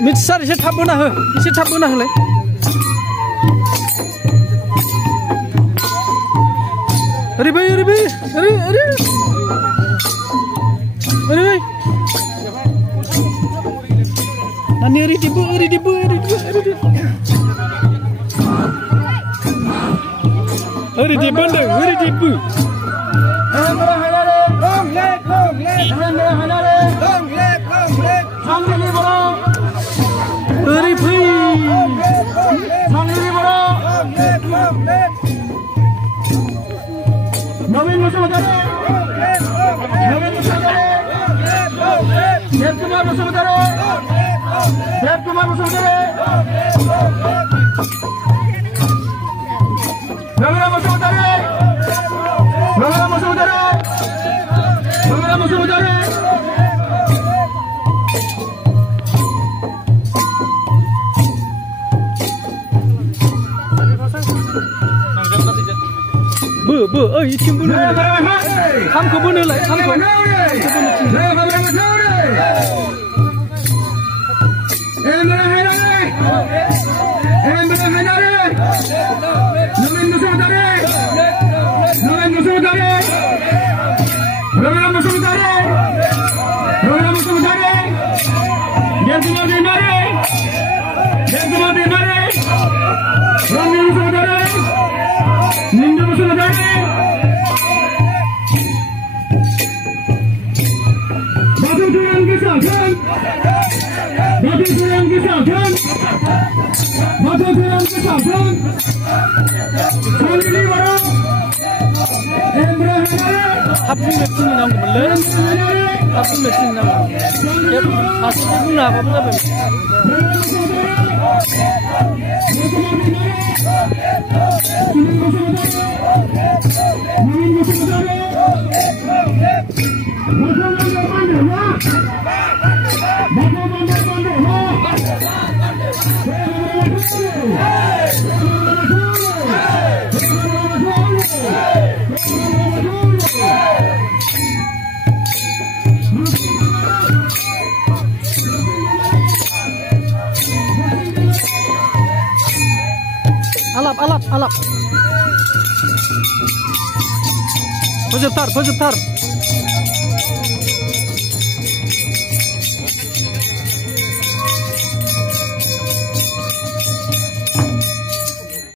Mixer एसे थाब बोना हो एसे थाब बोना होलाय ओरै बै ओरै बै ओरै ओरै ओरै बै नानि ओरै दिबो ओरै दिबो ओरै दिबो ओरै दिबो होनदों ओरै दिबो ओरै फै नवीन बसुमतारी देवकुमार बसुमतारी रघुराम Basumatary bơ ơi chim bơ này tham có bơ này lại tham có Habis mesin nang kembali, habis mesin nang, ya hasil guna apa pun apa. Alap. Positif tar.